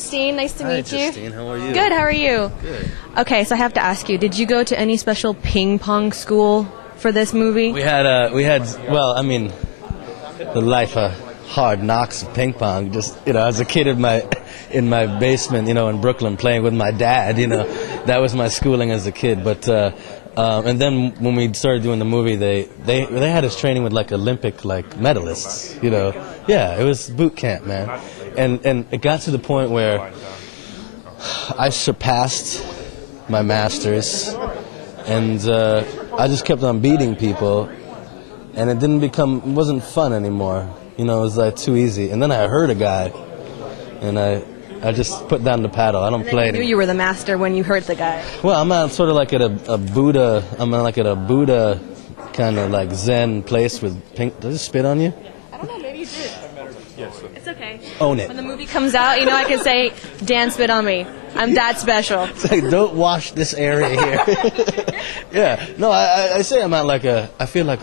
Justine, nice to meet you. Hi, Justine. How are you? Good, how are you? Good. Okay, so I have to ask you, did you go to any special ping pong school for this movie? We had, well, I mean, the life of hard knocks of ping pong. Just, as a kid in my basement, in Brooklyn, playing with my dad. That was my schooling as a kid. But and then when we started doing the movie, they had us training with Olympic medalists. Yeah, it was boot camp, man. And it got to the point where I surpassed my masters, and I just kept on beating people, and it wasn't fun anymore. It was too easy. And then I heard a guy, and I just put down the paddle. I don't play anymore. You knew you were the master when you heard the guy. Well, I'm at sort of at a Buddha. I'm at a Buddha kind of Zen place with pink. Did I just spit on you? I don't know. Maybe you did. It's okay. Own it. When the movie comes out, I can say, Dan spit on me. I'm that special. It's don't wash this area here. Yeah. No, I say I'm at I feel I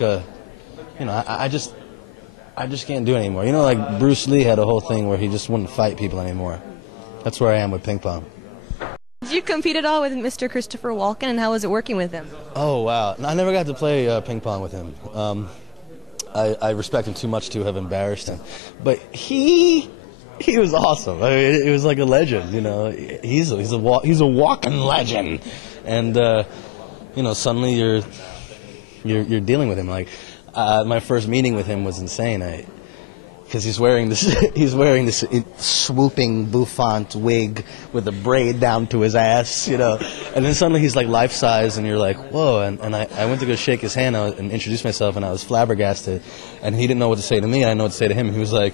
just can't do it anymore. Bruce Lee had a whole thing where he just wouldn't fight people anymore. That's where I am with ping pong. Did you compete at all with Mr. Christopher Walken, and how was it working with him? Oh, wow. No, I never got to play ping pong with him. I respect him too much to have embarrassed him. But he was awesome. I mean, it was like a legend, He's a walking legend. And, suddenly you're dealing with him. My first meeting with him was insane. Because he's wearing this swooping bouffant wig with a braid down to his ass, and then suddenly he's life size, and you're like, whoa. And I went to go shake his hand and introduce myself, and I was flabbergasted, and he didn't know what to say to me, and I didn't know what to say to him. And he was like,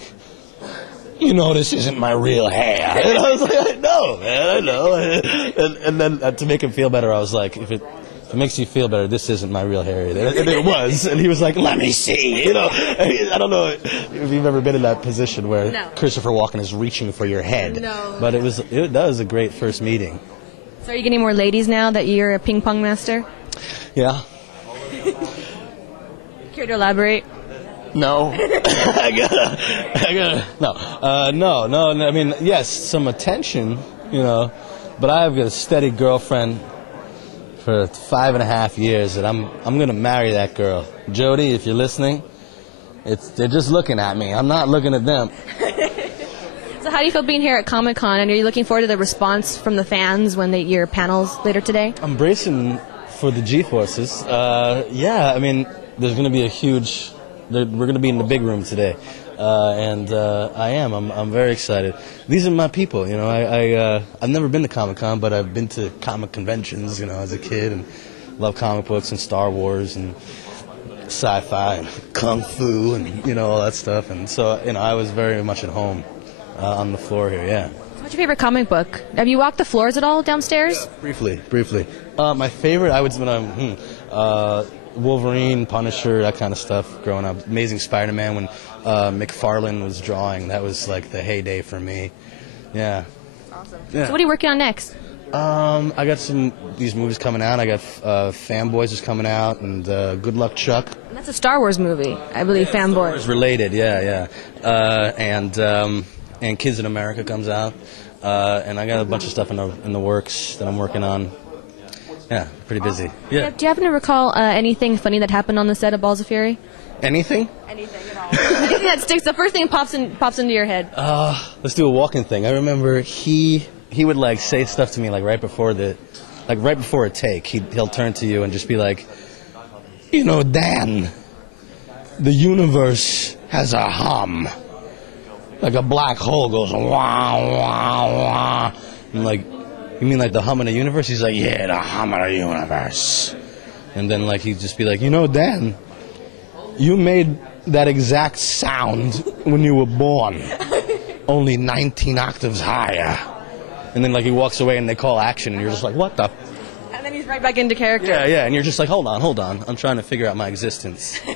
this isn't my real hair. And I was like, I know, man, I know. And then to make him feel better, I was like, if it makes you feel better, this isn't my real hair either. And it was. And he was like, let me see. I don't know if you've ever been in that position where Christopher Walken is reaching for your head. No. But that was a great first meeting. So are you getting more ladies now that you're a ping pong master? Yeah. Care to elaborate? No. No. I mean, yes, some attention, but I have a steady girlfriend for 5.5 years, and I'm going to marry that girl. Jody, if you're listening, they're just looking at me. I'm not looking at them. So how do you feel being here at Comic-Con, and are you looking forward to the response from the fans when your panels later today? I'm bracing for the G-forces. Yeah, I mean, there's going to be we're going to be in the big room today. And I am. I'm very excited. These are my people, I've never been to Comic-Con, but I've been to comic conventions, as a kid, and love comic books and Star Wars and sci-fi and kung fu and, all that stuff. And so, I was very much at home on the floor here, yeah. What's your favorite comic book? Have you walked the floors at all downstairs? Briefly. My favorite, I would say, Wolverine, Punisher, that kind of stuff growing up. Amazing Spider-Man when McFarlane was drawing. That was the heyday for me. Yeah. Awesome. Yeah. So what are you working on next? I got these movies coming out. I got Fanboys is coming out, and Good Luck Chuck. And that's a Star Wars movie, I believe, Fanboys. Star Wars related, yeah. And Kids in America comes out. And I got a bunch of stuff in the works that I'm working on. Yeah, pretty busy. Yeah. Do you happen to recall anything funny that happened on the set of Balls of Fury? Anything? Anything at all. Anything that sticks. The first thing that pops into your head. Let's do a walking thing. I remember he would say stuff to me right before a take. He'll turn to you and just be like, Dan, the universe has a hum. Like a black hole goes wah wah wah. I'm you mean the hum of the universe? He's like, yeah, the hum of the universe. And then he'd just be like, Dan, you made that exact sound when you were born, only 19 octaves higher. And then he walks away and they call action, and you're just like, what the? And then he's right back into character. Yeah, and you're just like, hold on. I'm trying to figure out my existence, So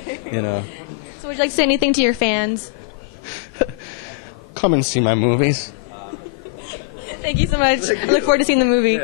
would you like to say anything to your fans? Come and see my movies. Thank you so much. I look forward to seeing the movie.